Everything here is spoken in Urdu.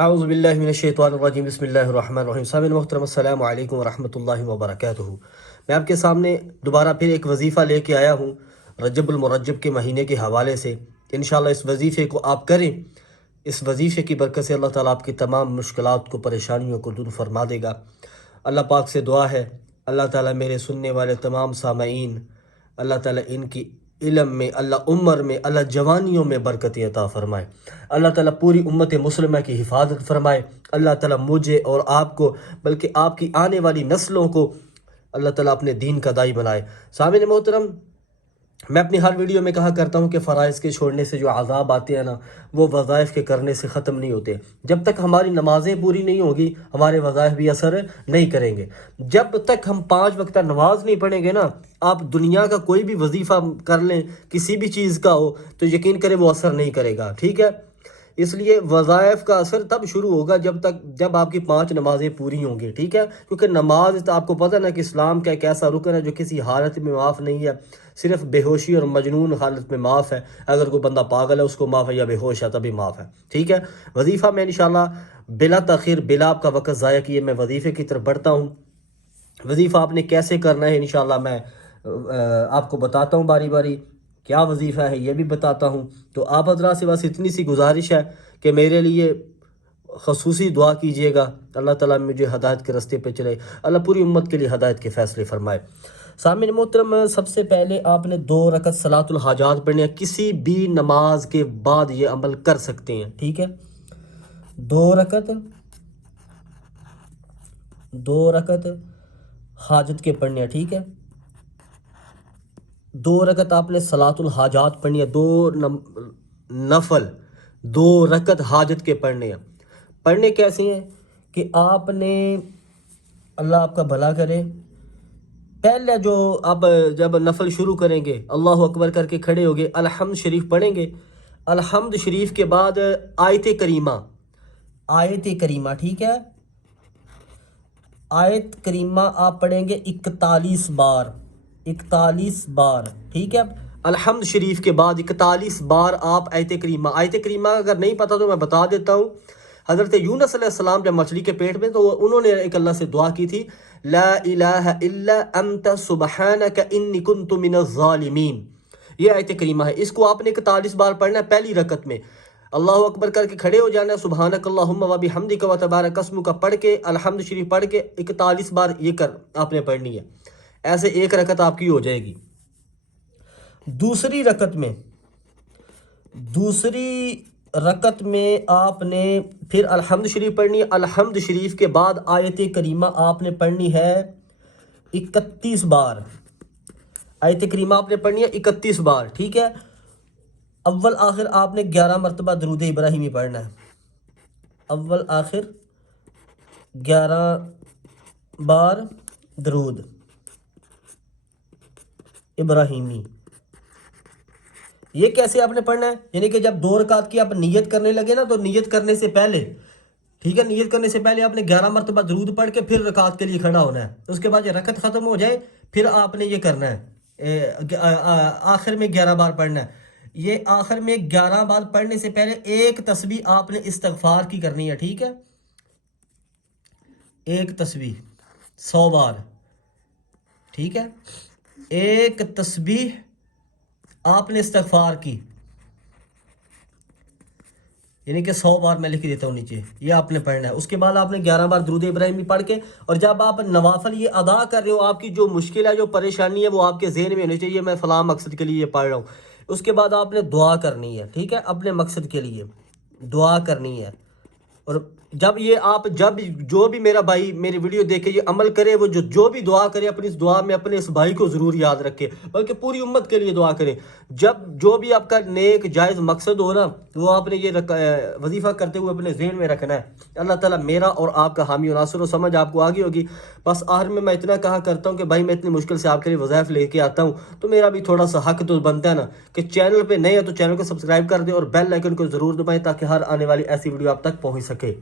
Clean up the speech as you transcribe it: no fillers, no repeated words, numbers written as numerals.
اعوذ باللہ من الشیطان الرجیم بسم اللہ الرحمن الرحیم سامعین محترم السلام علیکم ورحمۃ اللہ وبرکاتہ۔ میں آپ کے سامنے دوبارہ پھر ایک وظیفہ لے کے آیا ہوں رجب المرجب کے مہینے کے حوالے سے۔ انشاءاللہ اس وظیفے کو آپ کریں، اس وظیفے کی برکت سے اللہ تعالیٰ آپ کی تمام مشکلات کو، پریشانیوں کو دور فرما دے گا۔ اللہ پاک سے دعا ہے اللہ تعالیٰ میرے سننے والے تمام سامعین، اللہ تعالیٰ ان کی علم میں، اللہ عمر میں، اللہ جوانیوں میں برکت عطا فرمائے۔ اللہ تعالیٰ پوری امت مسلمہ کی حفاظت فرمائے۔ اللہ تعالیٰ مجھے اور آپ کو، بلکہ آپ کی آنے والی نسلوں کو اللہ تعالیٰ اپنے دین کا داعی بنائے۔ سامعین محترم، میں اپنی ہر ویڈیو میں کہا کرتا ہوں کہ فرائض کے چھوڑنے سے جو عذاب آتے ہیں نا، وہ وظائف کے کرنے سے ختم نہیں ہوتے۔ جب تک ہماری نمازیں پوری نہیں ہوگی، ہمارے وظائف بھی اثر نہیں کریں گے۔ جب تک ہم 5 وقت نماز نہیں پڑھیں گے نا، آپ دنیا کا کوئی بھی وظیفہ کر لیں، کسی بھی چیز کا ہو، تو یقین کریں وہ اثر نہیں کرے گا، ٹھیک ہے؟ اس لیے وظائف کا اثر تب شروع ہوگا جب آپ کی 5 نمازیں پوری ہوں گی، ٹھیک ہے؟ کیونکہ نماز تو آپ کو پتہ نا کہ اسلام کا ایک ایسا رکن ہے جو کسی حالت میں معاف نہیں ہے، صرف بے ہوشی اور مجنون حالت میں معاف ہے۔ اگر کوئی بندہ پاگل ہے اس کو معاف ہے، یا بے ہوش ہے تبھی معاف ہے، ٹھیک ہے؟ وظیفہ میں انشاءاللہ بلا تاخیر، بلا آپ کا وقت ضائع کیے میں وظیفے کی طرف بڑھتا ہوں۔ وظیفہ آپ نے کیسے کرنا ہے انشاءاللہ میں آپ کو بتاتا ہوں، باری باری کیا وظیفہ ہے یہ بھی بتاتا ہوں۔ تو آپ حضرات سے بس اتنی سی گزارش ہے کہ میرے لیے خصوصی دعا کیجیے گا، اللہ تعالیٰ مجھے ہدایت کے راستے پہ چلے، اللہ پوری امت کے لیے ہدایت کے فیصلے فرمائے۔ سامعین محترم، سب سے پہلے آپ نے 2 رکعت صلاۃ الحاجات پڑھنی ہے۔ کسی بھی نماز کے بعد یہ عمل کر سکتے ہیں، ٹھیک ہے؟ 2 رکعت حاجت کے پڑھنے ہیں، ٹھیک ہے؟ 2 رکعت آپ نے صلاۃ الحاجات پڑھنی ہے، 2 نفل 2 رکعت حاجت کے پڑھنے ہیں۔ پڑھنے کیسے ہیں کہ آپ نے، اللہ آپ کا بھلا کرے، پہلے جو آپ جب نفل شروع کریں گے، اللہ اکبر کر کے کھڑے ہوگے، الحمد شریف پڑھیں گے۔ الحمد شریف کے بعد آیت کریمہ، ٹھیک ہے؟ آیت کریمہ آپ پڑھیں گے 41 بار، ٹھیک ہے؟ الحمد شریف کے بعد 41 بار آپ آیت کریمہ اگر نہیں پتہ تو میں بتا دیتا ہوں۔ حضرت یونس علیہ السلام جب مچھلی کے پیٹ میں، تو انہوں نے ایک اللہ سے دعا کی تھی، لا الہ الا انت سبحانک انی کنت من الظالمین۔ یہ آیت کریمہ ہے، اس کو آپ نے 41 بار پڑھنا ہے پہلی رکعت میں۔ اللہ اکبر کر کے کھڑے ہو جانا ہے، سبحانک اللہم و بحمدک و تبارک اسمک پڑھ کے، الحمد شریف پڑھ کے 41 بار یہ آپ نے پڑھنی ہے۔ ایسے 1 رکعت آپ کی ہو جائے گی۔ دوسری رکعت میں آپ نے پھر الحمد شریف پڑھنی ہے۔ الحمد شریف کے بعد آیت کریمہ آپ نے پڑھنی ہے 31 بار۔ آیت کریمہ آپ نے پڑھنی ہے 31 بار، ٹھیک ہے؟ اول آخر آپ نے 11 مرتبہ درود ابراہیمی پڑھنا ہے۔ اول آخر 11 بار درود ابراہیمی۔ یہ کیسے آپ نے پڑھنا ہے؟ یعنی کہ جب 2 رکعت کی آپ نیت کرنے لگے نا، تو نیت کرنے سے پہلے، ٹھیک ہے، نیت کرنے سے پہلے آپ نے 11 مرتبہ درود پڑھ کے پھر رکعت کے لیے کھڑا ہونا ہے۔ اس کے بعد یہ رکعت ختم ہو جائے، پھر آپ نے یہ کرنا ہے، آخر میں 11 بار پڑھنا ہے۔ یہ آخر میں 11 بار پڑھنے سے پہلے ایک تسبیح آپ نے استغفار کی کرنی ہے، ٹھیک ہے؟ ایک تسبیح 100 بار، ٹھیک ہے؟ ایک تسبیح آپ نے استغفار کی، یعنی کہ 100 بار میں لکھ دیتا ہوں نیچے، یہ آپ نے پڑھنا ہے۔ اس کے بعد آپ نے 11 بار درود ابراہیمی پڑھ کے، اور جب آپ نوافل یہ ادا کر رہے ہو، آپ کی جو مشکل ہے، جو پریشانی ہے، وہ آپ کے ذہن میں ہونی چاہیے، میں فلاں مقصد کے لیے یہ پڑھ رہا ہوں۔ اس کے بعد آپ نے دعا کرنی ہے، ٹھیک ہے؟ اپنے مقصد کے لیے دعا کرنی ہے۔ اور جب جو بھی میرا بھائی میری ویڈیو دیکھے یہ عمل کرے، وہ جو بھی دعا کرے، اپنی اس دعا میں اپنے اس بھائی کو ضرور یاد رکھے، بلکہ پوری امت کے لیے دعا کرے۔ جب جو بھی آپ کا نیک جائز مقصد ہو نا، وہ آپ نے یہ وظیفہ کرتے ہوئے اپنے ذہن میں رکھنا ہے۔ اللہ تعالیٰ میرا اور آپ کا حامی و ناصر و سمجھ آپ کو آگے ہوگی۔ بس آخر میں اتنا کہا کرتا ہوں کہ بھائی میں اتنی مشکل سے آپ کے لیے وظائف لے کے آتا ہوں، تو میرا بھی تھوڑا سا حق تو بنتا ہے نا کہ چینل پہ نئے ہو تو چینل کو سبسکرائب کر دیں، اور بیل آئیکن کو ضرور دبائیں، تاکہ ہر آنے والی ایسی ویڈیو آپ تک پہنچ سکے۔